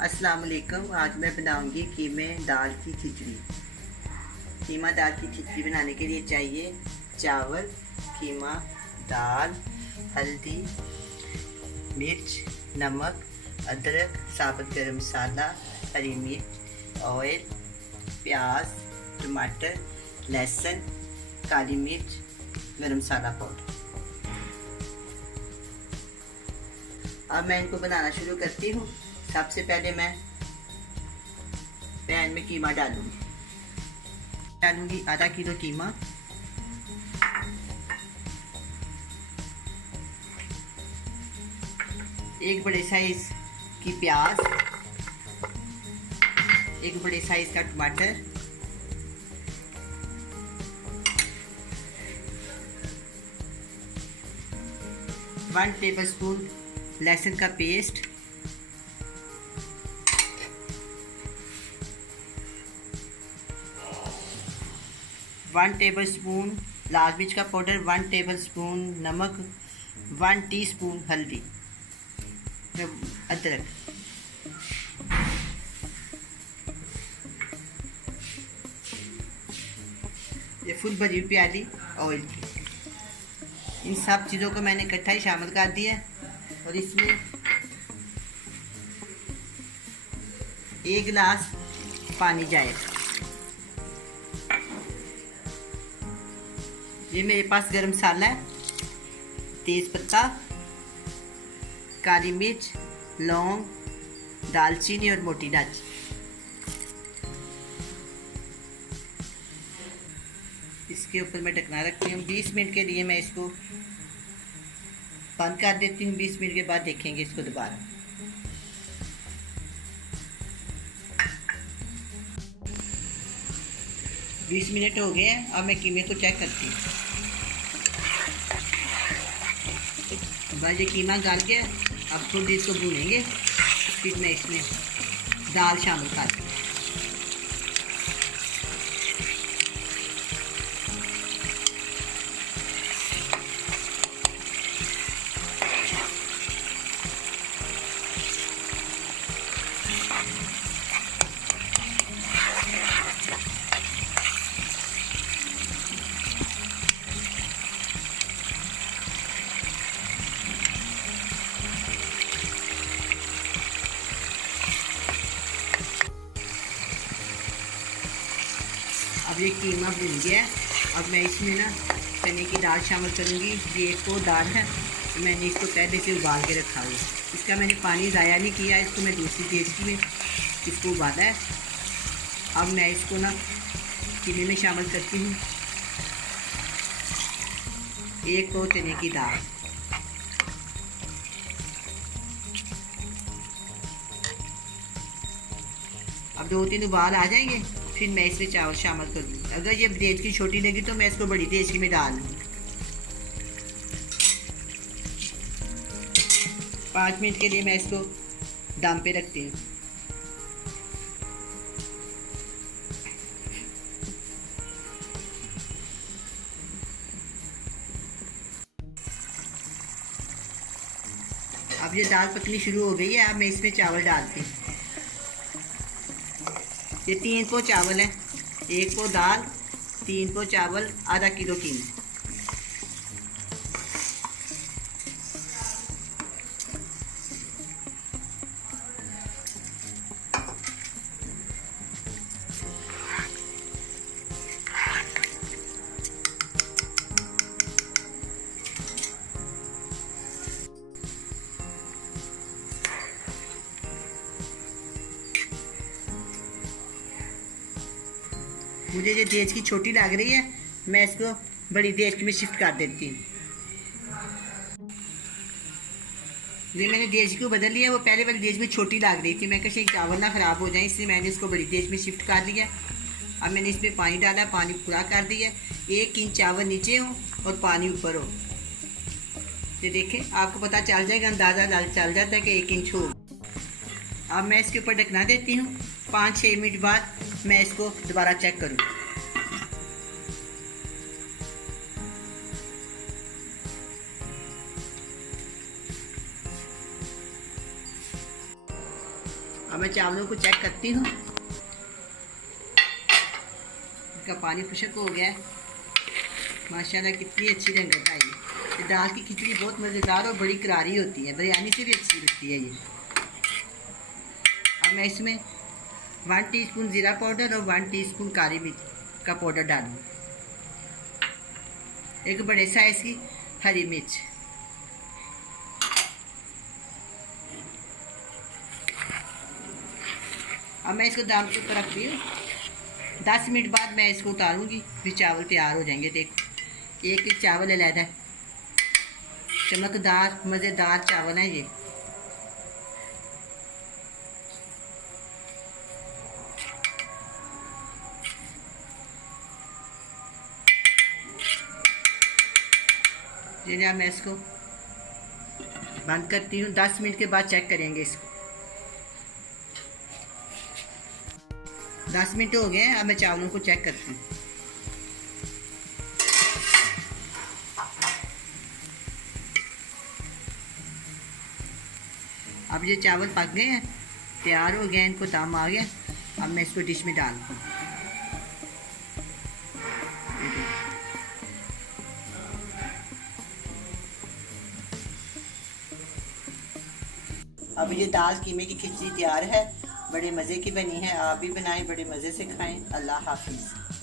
अस्सलाम वालेकुम। आज मैं बनाऊंगी कीमे दाल की खिचड़ी। कीमा दाल की खिचड़ी बनाने के लिए चाहिए चावल, कीमा, दाल, हल्दी, मिर्च, नमक, अदरक, साबुत गरम मसाला, हरी मिर्च, ऑयल, प्याज, टमाटर, लहसुन, काली मिर्च, गरम मसाला पाउडर। अब मैं इनको बनाना शुरू करती हूँ। सबसे पहले मैं पैन में कीमा डालूंगी आधा किलो कीमा, एक बड़े साइज की प्याज, एक बड़े साइज का टमाटर, वन टेबलस्पून लहसुन का पेस्ट, वन टेबलस्पून लाल मिर्च का पाउडर, वन टेबलस्पून नमक, 1 टीस्पून हल्दी, अदरक, ये फुल भरी प्याली ऑयल की। इन सब चीज़ों को मैंने इकट्ठा ही शामिल कर दिया और इसमें 1 गिलास पानी जाएगा। ये मेरे पास गरम मसाला है, तेज पत्ता, काली मिर्च, लौंग, दालचीनी और मोटी इलायची। इसके ऊपर मैं ढकना रखती हूँ 20 मिनट के लिए। मैं इसको बंद कर देती हूँ। 20 मिनट के बाद देखेंगे इसको दोबारा। बीस मिनट हो गए हैं। अब मैं कीमे को चेक करती हूँ। बस ये कीमा गल गया। अब थोड़ी देर इसको भूनेंगे, फिर मैं इसमें दाल शामिल कर दूँ। अब ये कीमा भुन गया है। अब मैं इसमें ना चने की दाल शामिल करूँगी। ये एक वो दाल है, तो मैंने इसको पहले से उबाल के रखा हुआ है। इसका मैंने पानी ज़ाया नहीं किया। इसको मैं दूसरी देसी में इसको उबाला है। अब मैं इसको ना कीमे में शामिल करती हूँ। एक तो चने की दाल, अब 2-3 उबाल आ जाएंगे, फिर मैं इसमें चावल शामिल कर दूँगी। अगर ये देचकी छोटी लगी तो मैं इसको बड़ी देचकी में डाल दूँगी। 5 मिनट के लिए मैं इसको दम पे रखती हूँ। अब ये दाल पकनी शुरू हो गई है। अब मैं इसमें चावल डालती हूँ। ये 3 पो चावल है, 1 पो दाल, 3 पो चावल, आधा किलो कीमा। मुझे ये देश की छोटी लग रही है, मैं इसको बड़ी देश में शिफ्ट कर देती हूँ। ये मैंने देश को बदल लिया। वो पहले वाली देश में छोटी लग रही थी। मैं कहीं चावल ना ख़राब हो जाए, इसलिए मैंने इसको बड़ी देश में शिफ्ट कर लिया। अब मैंने इसमें पानी डाला, पानी पूरा कर दिया। 1 इंच चावल नीचे हो और पानी ऊपर हो। ये देखें, आपको पता चल जाएगा, अंदाज़ा चल जाता है कि 1 इंच हो। अब मैं इसके ऊपर ढकना देती हूँ। 5-6 मिनट बाद मैं इसको दोबारा चेक करूँ। अब अब मैं चावलों को चेक करती हूँ। इसका पानी खुशक हो गया है। माशाल्लाह कितनी अच्छी रंगत आई है। दाल की खिचड़ी बहुत मज़ेदार और बड़ी करारी होती है, बिरयानी से भी अच्छी लगती है ये। अब मैं इसमें 1 टीस्पून ज़ीरा पाउडर और 1 टीस्पून काली मिर्च का पाउडर डालूँ, एक बड़े साइज़ की हरी मिर्च, अब मैं इसको दाल के ऊपर रखती हूँ। 10 मिनट बाद मैं इसको उतारूँगी, फिर चावल तैयार हो जाएंगे। देखो एक एक चावल अलग है, चमकदार मज़ेदार चावल है ये। चलिए अब मैं इसको बंद करती हूँ। 10 मिनट के बाद चेक करेंगे इसको। 10 मिनट हो गए हैं। अब मैं चावलों को चेक करती हूँ। अब ये चावल पक गए हैं, तैयार हो गए, इनको दम आ गया। अब मैं इसको डिश में डाल दूँ। अब ये दाल कीमे की खिचड़ी तैयार है, बड़े मज़े की बनी है। आप भी बनाएं, बड़े मज़े से खाएं। अल्लाह हाफिज़।